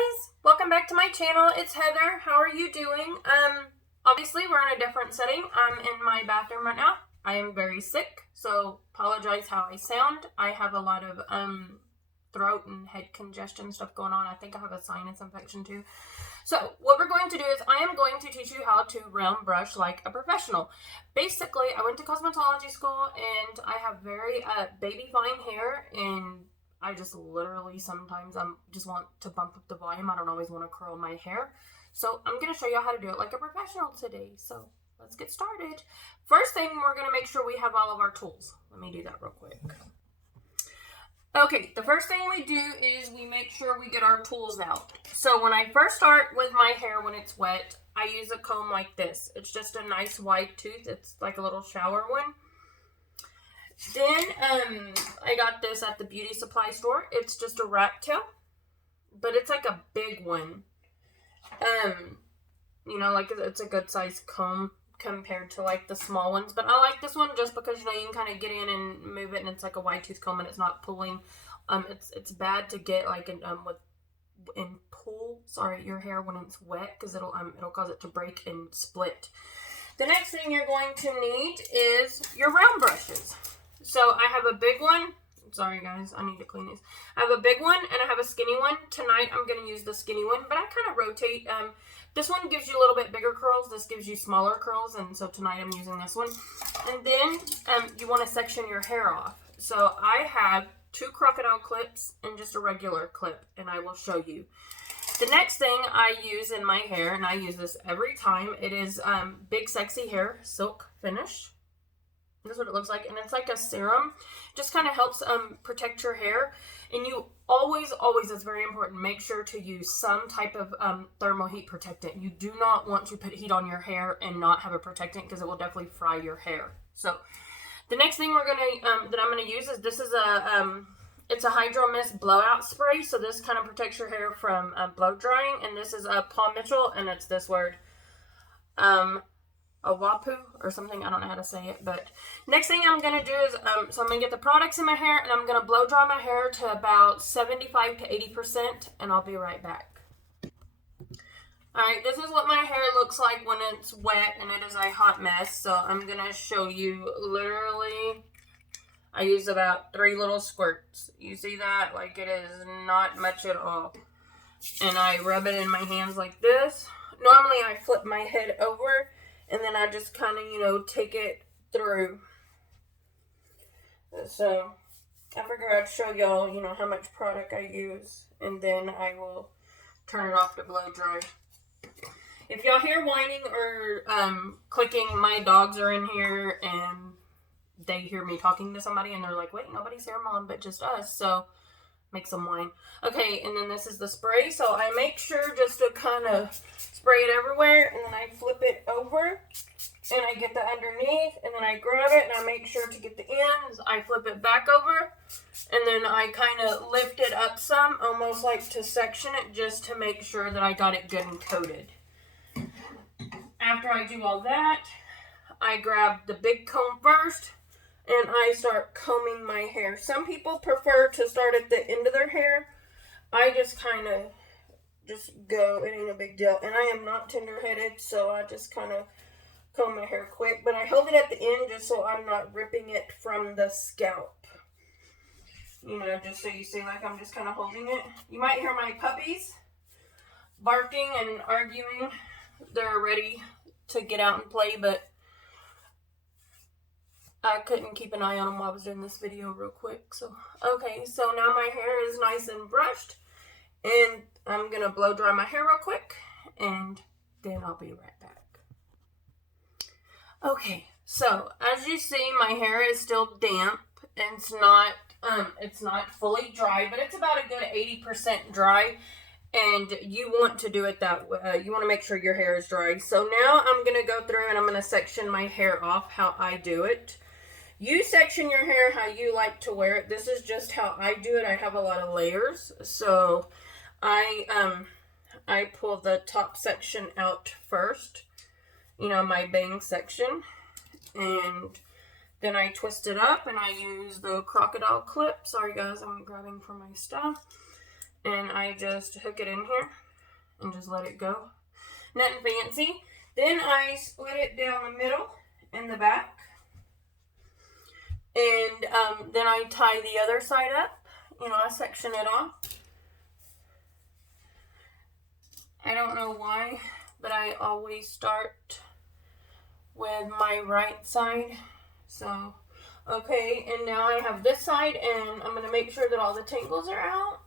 guys, welcome back to my channel. It's Heather. How are you doing? Obviously we're in a different setting. I'm in my bathroom right now. I am very sick, so apologize how I sound. I have a lot of throat and head congestion stuff going on. I think I have a sinus infection too. So what we're going to do is I am going to teach you how to round brush like a professional. Basically, I went to cosmetology school and I have very baby fine hair, and I just literally sometimes just want to bump up the volume. I don't always want to curl my hair. So I'm going to show you how to do it like a professional today. So let's get started. First thing, we're going to make sure we have all of our tools. Let me do that real quick. Okay, the first thing we do is we make sure we get our tools out. So when I first start with my hair when it's wet, I use a comb like this. It's just a nice wide tooth. It's like a little shower one. Then I got this at the beauty supply store. It's just a rat tail, but it's like a big one. You know, like it's a good size comb compared to like the small ones, but I like this one just because, you know, you can kind of get in and move it, and it's like a wide tooth comb and it's not pulling. It's bad to get like pull your hair when it's wet, because it'll cause it to break and split. The next thing you're going to need is your round brushes. So I have a big one. Sorry guys, I need to clean these. I have a big one and I have a skinny one. Tonight I'm going to use the skinny one, but I kind of rotate. This one gives you a little bit bigger curls. This gives you smaller curls, and so tonight I'm using this one. And then you want to section your hair off. So I have 2 crocodile clips and just a regular clip, and I will show you. The next thing I use in my hair, and I use this every time, it is Big Sexy Hair Silk Finish. This is what it looks like, and it's like a serum. Just kind of helps protect your hair. And you always, it's very important, make sure to use some type of thermal heat protectant. You do not want to put heat on your hair and not have a protectant, because it will definitely fry your hair. So the next thing we're gonna that I'm gonna use is this is it's a Hydro Mist blowout spray. So this kind of protects your hair from blow drying. And this is Paul Mitchell, and it's this word Awapu or something. I don't know how to say it. But next thing I'm going to do is, so I'm going to get the products in my hair, and I'm going to blow dry my hair to about 75 to 80%, and I'll be right back. Alright, this is what my hair looks like when it's wet, and it is a hot mess. So I'm going to show you literally, I use about 3 little squirts. You see that? Like, it is not much at all. And I rub it in my hands like this. Normally I flip my head over, and then I just kind of, you know, take it through. So I figured I'd show y'all, you know, how much product I use. And then I will turn it off to blow dry. If y'all hear whining or clicking, my dogs are in here and they hear me talking to somebody and they're like, wait, nobody's here, Mom, but just us. So makes them whine. Okay, and then this is the spray. So I make sure just to kind of spray it everywhere, and then I flip it over, and I get the underneath, and then I grab it, and I make sure to get the ends. I flip it back over, and then I kind of lift it up some, almost like to section it, just to make sure that I got it good and coated. After I do all that, I grab the big comb first, and I start combing my hair. Some people prefer to start at the end of their hair. I just kind of just go. It ain't a big deal. And I am not tender-headed, so I just kind of comb my hair quick. But I hold it at the end just so I'm not ripping it from the scalp. You know, just so you see, like, I'm just kind of holding it. You might hear my puppies barking and arguing. They're ready to get out and play, but I couldn't keep an eye on them while I was doing this video real quick. So, okay, so now my hair is nice and brushed, and I'm going to blow dry my hair real quick, and then I'll be right back. Okay, so as you see, my hair is still damp. It's not fully dry, but it's about a good 80% dry. And you want to do it that way. You want to make sure your hair is dry. So now I'm going to go through and I'm going to section my hair off how I do it. You section your hair how you like to wear it. This is just how I do it. I have a lot of layers. So I pull the top section out first. You know, my bang section. And then I twist it up and I use the crocodile clip. Sorry guys, I'm grabbing for my stuff. and I just hook it in here and just let it go. Nothing fancy. Then I split it down the middle and the back. And then I tie the other side up. You know, I section it off. I don't know why, but I always start with my right side. So, okay, and now I have this side, and I'm going to make sure that all the tangles are out.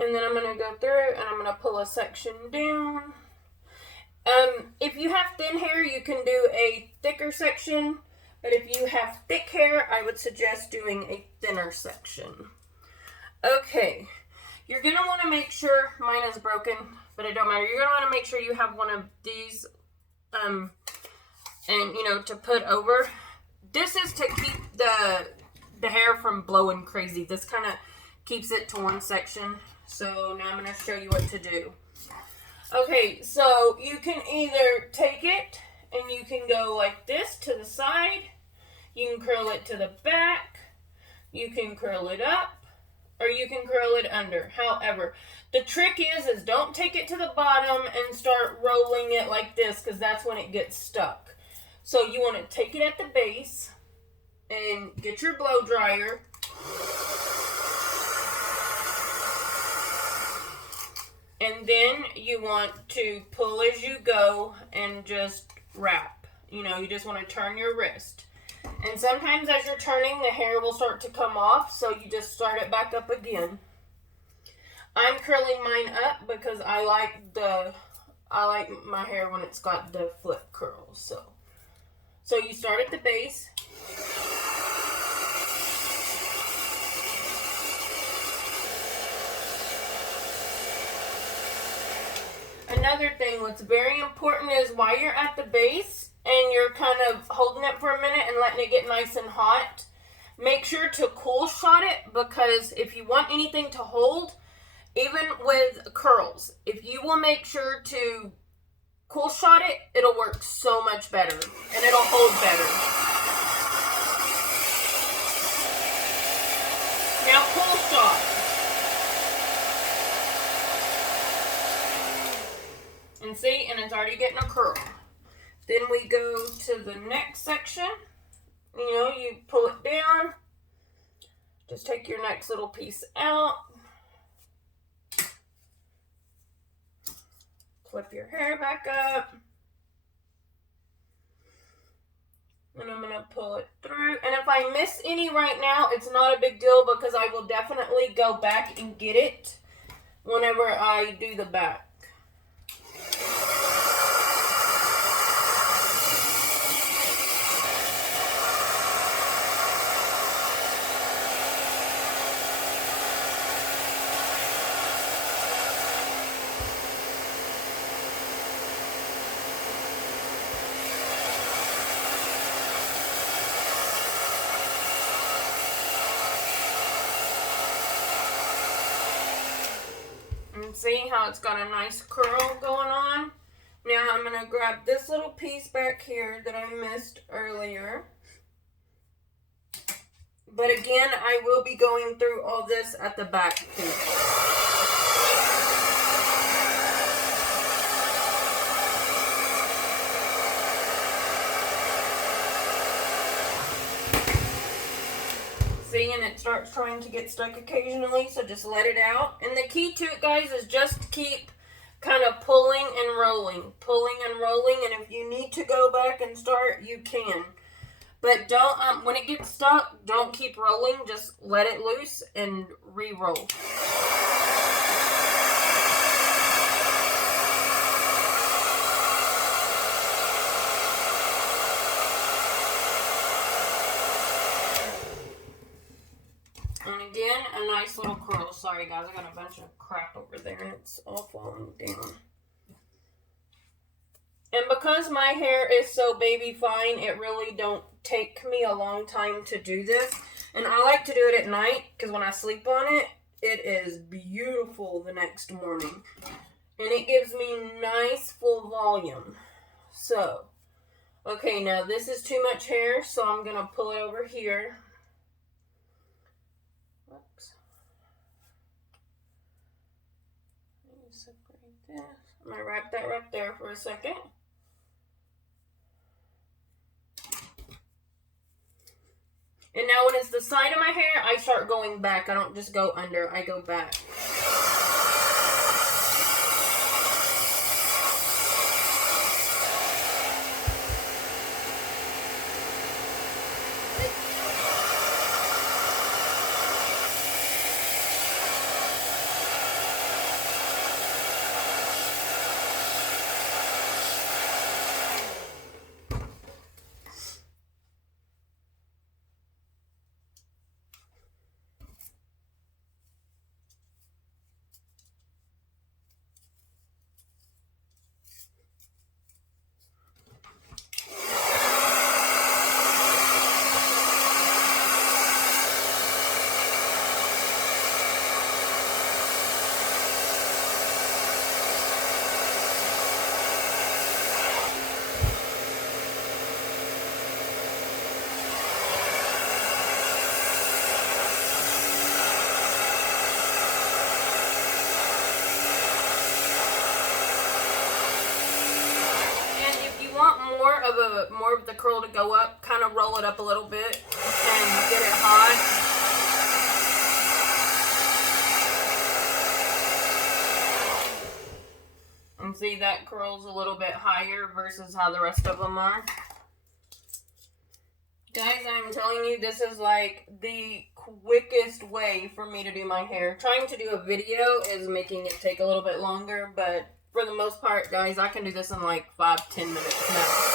And then I'm going to go through, and I'm going to pull a section down. If you have thin hair, you can do a thicker section. But if you have thick hair, I would suggest doing a thinner section. Okay, you're going to want to make sure, mine is broken, but it don't matter. You're going to want to make sure you have one of these, and, you know, to put over. This is to keep the hair from blowing crazy. This kind of keeps it to one section. So now I'm going to show you what to do. Okay, so you can either take it and you can go like this to the side. You can curl it to the back. You can curl it up. Or you can curl it under. However, the trick is don't take it to the bottom and start rolling it like this, because that's when it gets stuck. So you want to take it at the base and get your blow dryer. And then you want to pull as you go and just wrap. You know, you just want to turn your wrist. And sometimes as you're turning, the hair will start to come off, so you just start it back up again. I'm curling mine up because I like my hair when it's got the flip curls. So you start at the base. Another thing, what's very important is while you're at the base and you're kind of holding it for a minute and letting it get nice and hot, make sure to cool shot it, because if you want anything to hold, even with curls, if you will make sure to cool shot it, it'll work so much better and it'll hold better. Now cool shot. And see, and it's already getting a curl. Then we go to the next section. You know, you pull it down. Just take your next little piece out. Flip your hair back up. And I'm going to pull it through. And if I miss any right now, it's not a big deal, because I will definitely go back and get it whenever I do the back. See how it's got a nice curl going on? Now I'm going to grab this little piece back here that I missed earlier. But again, I will be going through all this at the back too. See, and it starts trying to get stuck occasionally, so just let it out. And the key to it, guys, is just keep kind of pulling and rolling. And if you need to go back and start, you can. But don't, when it gets stuck, don't keep rolling. Just let it loose and re-roll. And again, a nice little curl. Sorry guys, I got a bunch of crap over there and it's all falling down. And because my hair is so baby fine, it really don't take me a long time to do this. And I like to do it at night, because when I sleep on it, it is beautiful the next morning. And it gives me nice full volume. So, okay, now this is too much hair, so I'm going to pull it over here. Oops. separate this. I'm going to wrap that right there for a second. And now when it's the side of my hair, I start going back. I don't just go under, I go back. More of the curl to go up, kind of roll it up a little bit and get it hot. And see, that curls a little bit higher versus how the rest of them are. Guys, I'm telling you, this is like the quickest way for me to do my hair. Trying to do a video is making it take a little bit longer, but for the most part, guys, I can do this in like 5-10 minutes now.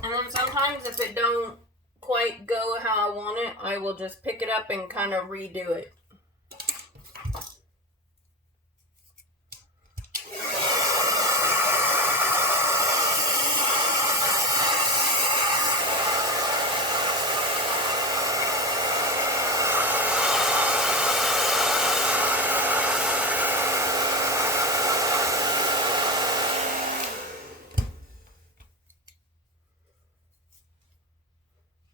And then sometimes if it don't quite go how I want it, I will just pick it up and kind of redo it.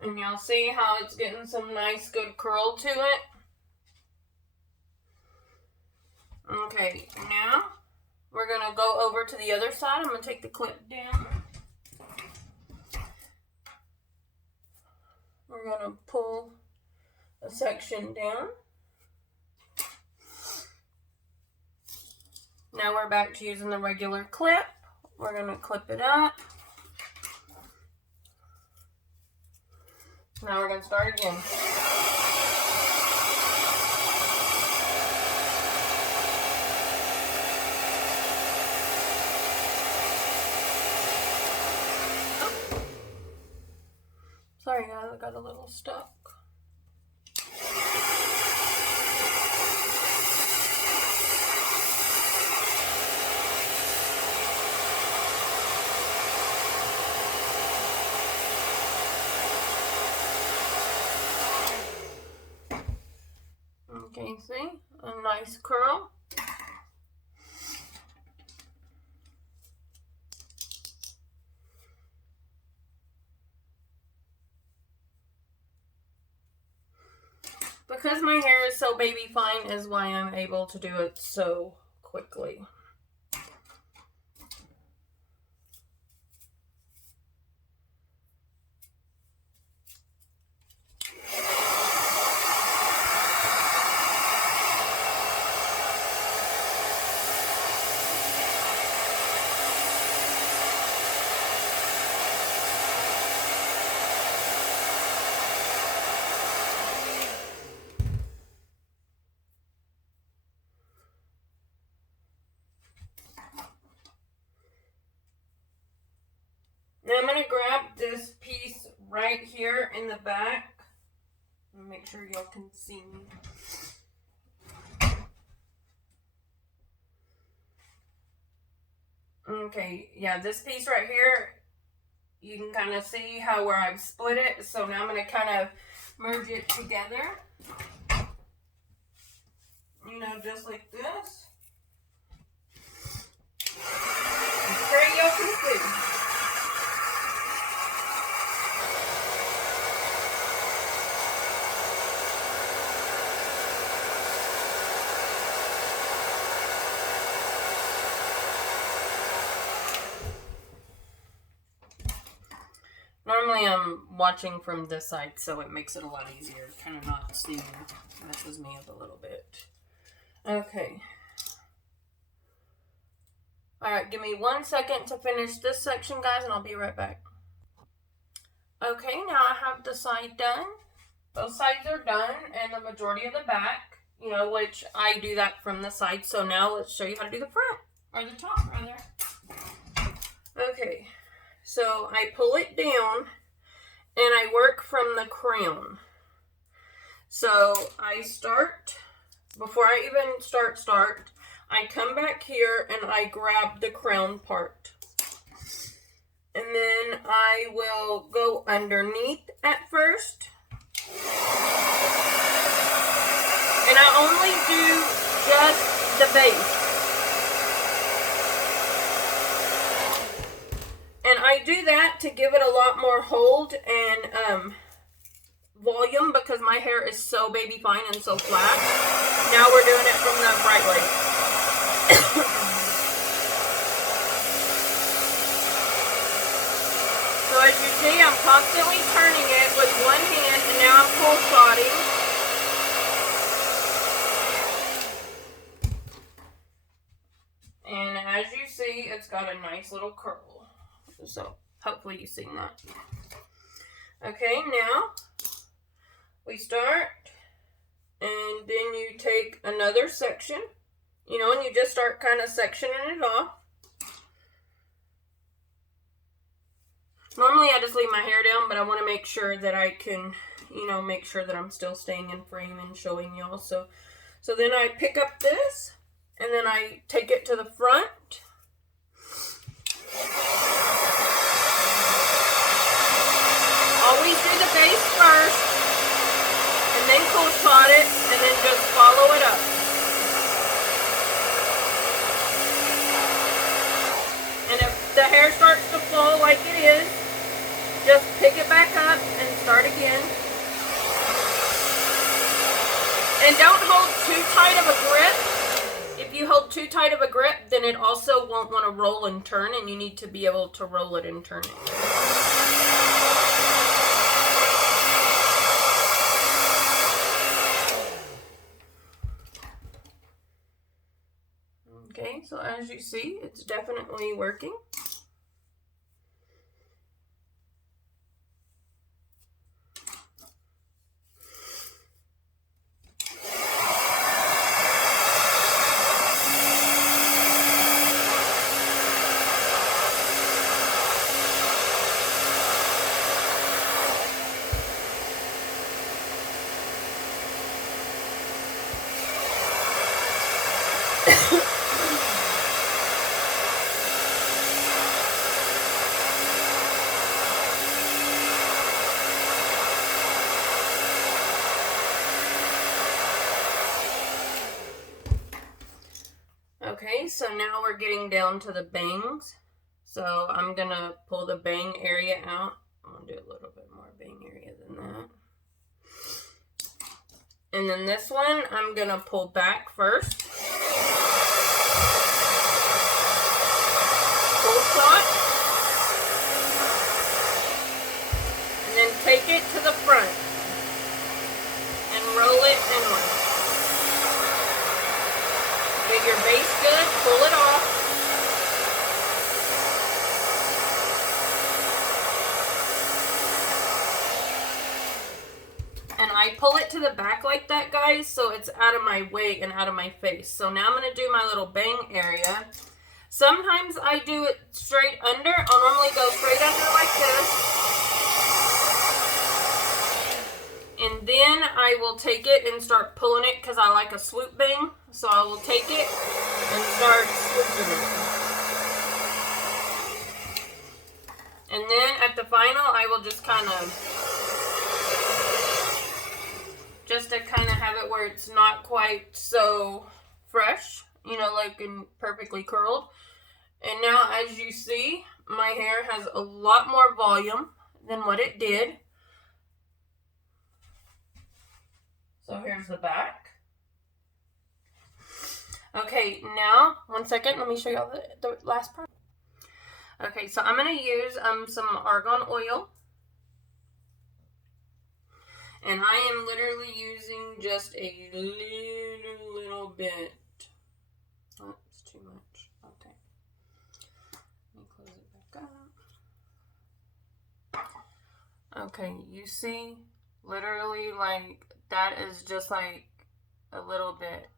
And you'll see how it's getting some nice good curl to it. Okay, now we're going to go over to the other side. I'm going to take the clip down. We're going to pull a section down. Now we're back to using the regular clip. We're going to clip it up. Now we're going to start again. Oh. Sorry guys, I got a little stuck. Okay, see? A nice curl. Because my hair is so baby fine is why I'm able to do it so quickly. Now I'm going to grab this piece right here in the back. Make sure y'all can see me. Okay, yeah, this piece right here, you can kind of see how where I've split it. So now I'm going to kind of merge it together. You know, just like this. I'm sure y'all can see. Normally I'm watching from this side, so it makes it a lot easier. Kind of not seeing, messes me up a little bit. Okay. Alright, give me 1 second to finish this section, guys, and I'll be right back. Okay, now I have the side done. Both sides are done, and the majority of the back, you know, which I do that from the side. So now let's show you how to do the front, or the top, rather. Okay, so I pull it down, and I work from the crown. So I start, before I even start, I come back here and I grab the crown part. And then I will go underneath at first. And I only do just the base. And I do that to give it a lot more hold and volume because my hair is so baby fine and so flat. Now we're doing it from the right way. So as you see, I'm constantly turning it with one hand, and now I'm pull spotting. And as you see, it's got a nice little curl. So hopefully you've seen that. Okay, now we start, and then you take another section, you know, and you just start kind of sectioning it off. Normally I just leave my hair down, but I want to make sure that I can, you know, make sure that I'm still staying in frame and showing y'all. So then I pick up this, and then I take it to the front. Always do the base first, and then cool spot it, and then just follow it up. And if the hair starts to fall like it is, just pick it back up and start again. And don't hold too tight of a grip. If you hold too tight of a grip, then it also won't want to roll and turn, and you need to be able to roll it and turn it. Okay, so as you see, it's definitely working. Okay, so now we're getting down to the bangs. So I'm going to pull the bang area out. I'm going to do a little bit more bang area than that. And then this one, I'm going to pull back first. Pull shot. And then take it to the front. And roll it inward. Get your base good, pull it off. And I pull it to the back like that, guys, so it's out of my way and out of my face. So now I'm going to do my little bang area. Sometimes I do it straight under. I'll normally go straight under like this. And then I will take it and start pulling it because I like a swoop bang. So I will take it and start swooping it. And then at the final, I will just to kind of have it where it's not quite so fresh, you know, like and perfectly curled. And now as you see, my hair has a lot more volume than what it did. So here's the back. Okay, now, 1 second, let me show you all the last part. Okay, so I'm going to use some argan oil. And I am literally using just a little bit. Oh, it's too much. Okay. Let me close it back up. Okay, you see? Literally, like, that is just like a little bit.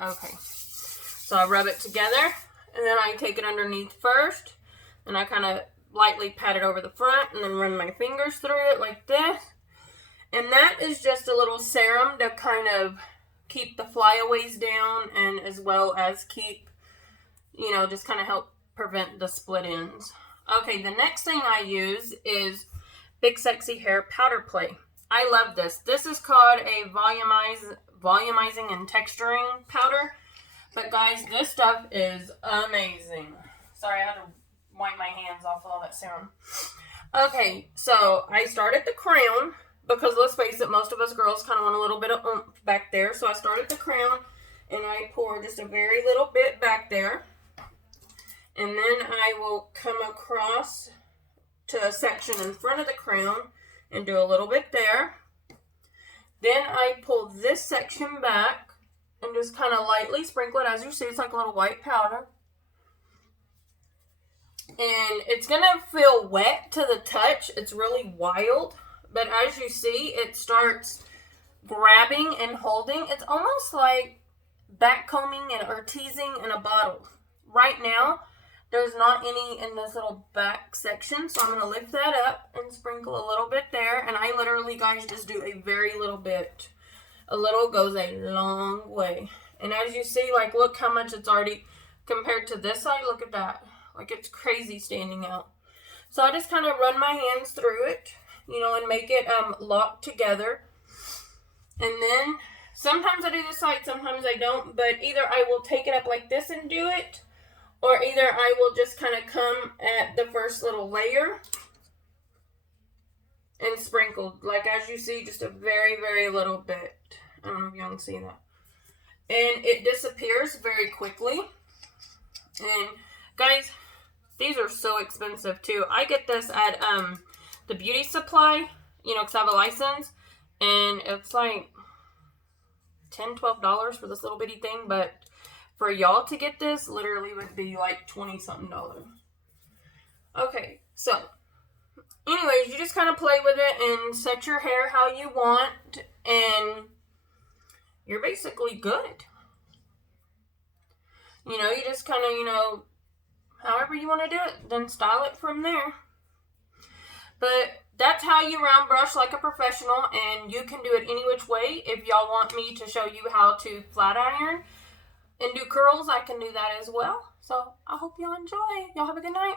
Okay. So I rub it together, and then I take it underneath first, and I kind of lightly pat it over the front, and then run my fingers through it like this. And that is just a little serum to kind of keep the flyaways down, and as well as keep, you know, just kind of help prevent the split ends. Okay, the next thing I use is Big Sexy Hair Powder Play. I love this. This is called a volumizing and texturing powder. But guys, this stuff is amazing. Sorry, I had to wipe my hands off all that serum. Okay, so I start at the crown, because let's face it, most of us girls kind of want a little bit of oomph back there. So I start at the crown, and I pour just a very little bit back there. And then I will come across to a section in front of the crown and do a little bit there. Then I pull this section back and just kind of lightly sprinkle it. As you see, it's like a little white powder. And it's going to feel wet to the touch. It's really wild. But as you see, it starts grabbing and holding. It's almost like backcombing or teasing in a bottle. Right now, there's not any in this little back section. So I'm going to lift that up and sprinkle a little bit there. And I literally, guys, just do a very little bit. A little goes a long way. And as you see, like, look how much it's already, compared to this side, look at that. Like, it's crazy standing out. So I just kind of run my hands through it, you know, and make it lock together. And then sometimes I do this side, sometimes I don't. But either I will take it up like this and do it, or either I will just kind of come at the first little layer and sprinkle. Like, as you see, just a very, very little bit. I don't know if y'all can see that. And it disappears very quickly. And guys, these are so expensive too. I get this at the beauty supply, you know, because I have a license. And it's like $10, $12 for this little bitty thing. But for y'all to get this, literally would be like $20-something. Okay, so anyways, you just kind of play with it and set your hair how you want. And you're basically good. You know, you just kind of, you know, however you want to do it, then style it from there. But that's how you round brush like a professional, and you can do it any which way. If y'all want me to show you how to flat iron and do curls, I can do that as well. So I hope y'all enjoy. Y'all have a good night.